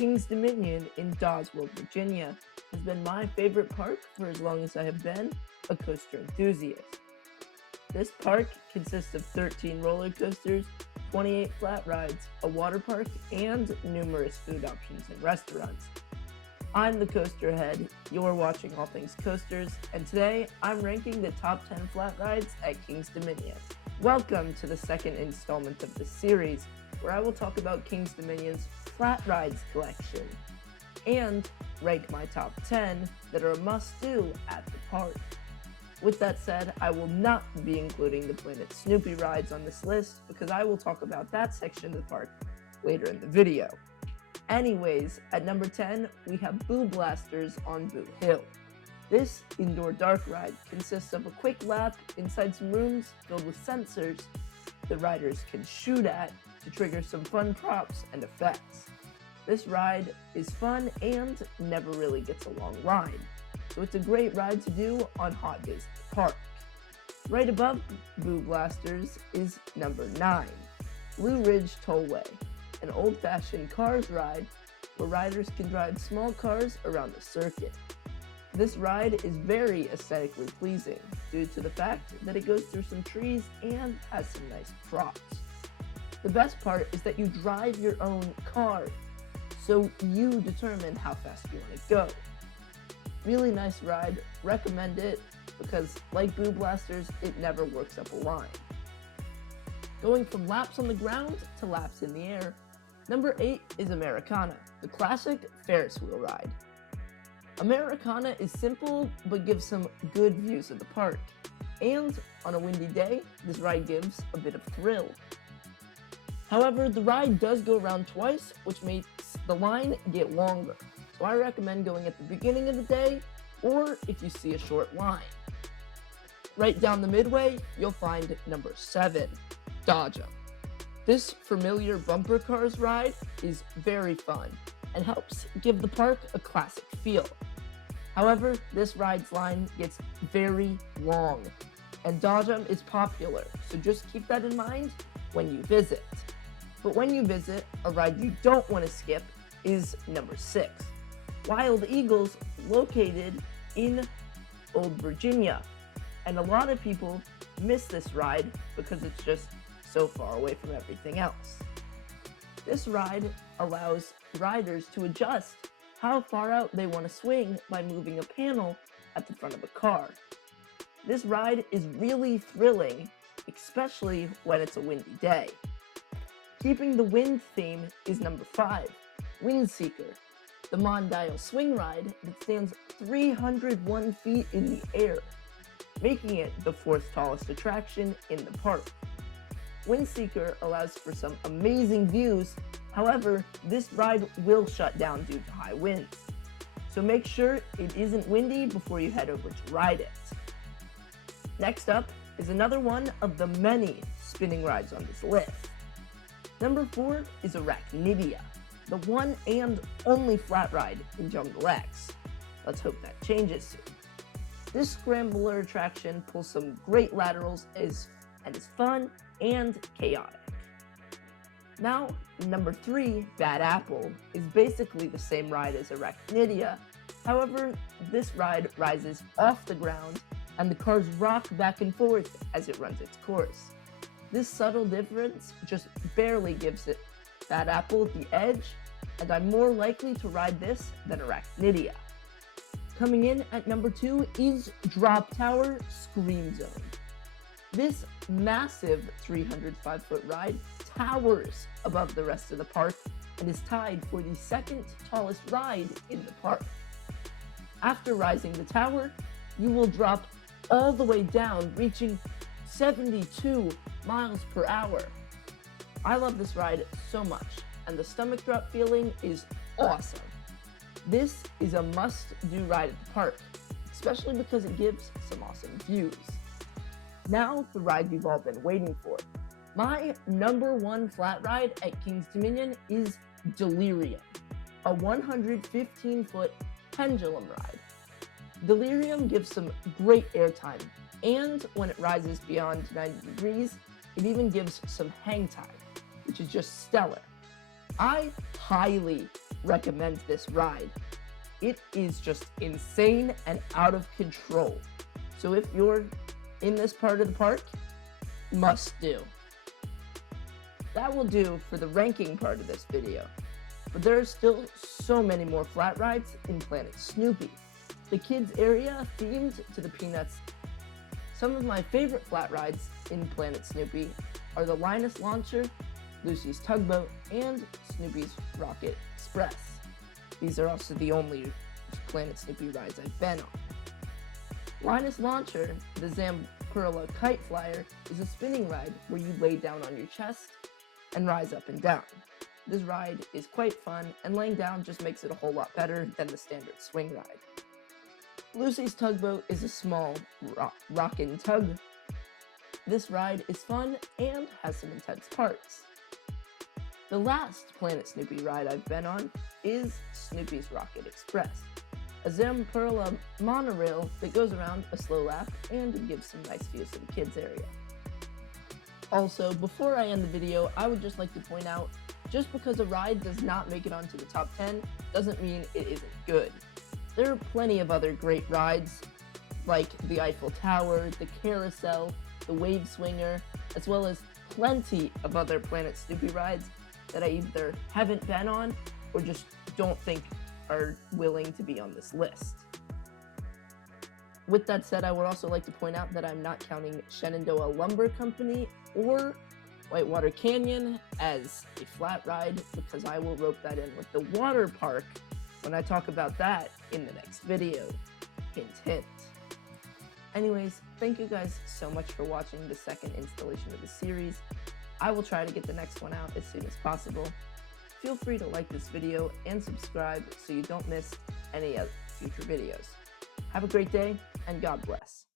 King's Dominion in Dawesville, Virginia has been my favorite park for as long as I have been a coaster enthusiast. This park consists of 13 roller coasters, 28 flat rides, a water park, and numerous food options and restaurants. I'm the coaster head, you're watching All Things Coasters, and today I'm ranking the top 10 flat rides at King's Dominion. Welcome to the second installment of this series, where I will talk about King's Dominion's flat rides collection and rank my top 10 that are a must-do at the park. With that said, I will not be including the Planet Snoopy rides on this list because I will talk about that section of the park later in the video. Anyways, at number 10, we have Boo Blasters on Boo Hill. This indoor dark ride consists of a quick lap inside some rooms filled with sensors the riders can shoot at to trigger some fun props and effects. This ride is fun and never really gets a long line, so it's a great ride to do on hot days at the park. Right above Boo Blasters is number 9, Blue Ridge Tollway, an old-fashioned cars ride where riders can drive small cars around the circuit. This ride is very aesthetically pleasing due to the fact that it goes through some trees and has some nice props. The best part is that you drive your own car, so you determine how fast you want to go. Really nice ride, recommend it, because like Boo Blasters, it never works up a line. Going from laps on the ground to laps in the air, number 8 is Americana, the classic Ferris wheel ride. Americana is simple, but gives some good views of the park, and on a windy day, this ride gives a bit of thrill. However, the ride does go around twice, which makes the line get longer, so I recommend going at the beginning of the day, or if you see a short line. Right down the midway, you'll find number 7, Dodgem. This familiar bumper cars ride is very fun and helps give the park a classic feel. However, this ride's line gets very long, and Dodgem is popular, so just keep that in mind when you visit. But when you visit, a ride you don't want to skip is number 6, Wild Eagles, located in Old Virginia. And a lot of people miss this ride because it's just so far away from everything else. This ride allows riders to adjust how far out they want to swing by moving a panel at the front of a car. This ride is really thrilling, especially when it's a windy day. Keeping the wind theme is number 5, Windseeker, the Mondial swing ride that stands 301 feet in the air, making it the 4th tallest attraction in the park. Windseeker allows for some amazing views, however, this ride will shut down due to high winds. So make sure it isn't windy before you head over to ride it. Next up is another one of the many spinning rides on this list. Number 4 is Arachnidia, the one and only flat ride in Jungle X. Let's hope that changes soon. This scrambler attraction pulls some great laterals and is fun and chaotic. Now, number 3, Bad Apple, is basically the same ride as Arachnidia. However, this ride rises off the ground and the cars rock back and forth as it runs its course. This subtle difference just barely gives it Bad Apple the edge, and I'm more likely to ride this than Arachnidia. Coming in at number 2 is Drop Tower Scream Zone. This massive 305-foot ride towers above the rest of the park and is tied for the 2nd tallest ride in the park. After rising the tower, you will drop all the way down, reaching 72 miles per hour. I love this ride so much, and the stomach drop feeling is awesome. This is a must-do ride at the park, especially because it gives some awesome views. Now, the ride you've all been waiting for. My number 1 flat ride at King's Dominion is Delirium, a 115-foot pendulum ride. Delirium gives some great airtime, and when it rises beyond 90 degrees, it even gives some hang time, which is just stellar. I highly recommend this ride. It is just insane and out of control. So if you're in this part of the park, must do. That will do for the ranking part of this video, but there are still so many more flat rides in Planet Snoopy. The kids area themed to the Peanuts. Some of my favorite flat rides in Planet Snoopy are the Linus Launcher, Lucy's Tugboat, and Snoopy's Rocket Express. These are also the only Planet Snoopy rides I've been on. Linus Launcher, the Zamperla Kite Flyer, is a spinning ride where you lay down on your chest and rise up and down. This ride is quite fun, and laying down just makes it a whole lot better than the standard swing ride. Lucy's Tugboat is a small rockin' tug. This ride is fun and has some intense parts. The last Planet Snoopy ride I've been on is Snoopy's Rocket Express, a Zamperla monorail that goes around a slow lap and gives some nice views to the kids area. Also, before I end the video, I would just like to point out, just because a ride does not make it onto the top 10 doesn't mean it isn't good. There are plenty of other great rides, like the Eiffel Tower, the Carousel, the Wave Swinger, as well as plenty of other Planet Snoopy rides that I either haven't been on or just don't think are willing to be on this list. With that said, I would also like to point out that I'm not counting Shenandoah Lumber Company or Whitewater Canyon as a flat ride, because I will rope that in with the water park when I talk about that in the next video. Hint, hint. Anyways, thank you guys so much for watching the second installation of the series. I will try to get the next one out as soon as possible. Feel free to like this video and subscribe so you don't miss any other future videos. Have a great day, and God bless.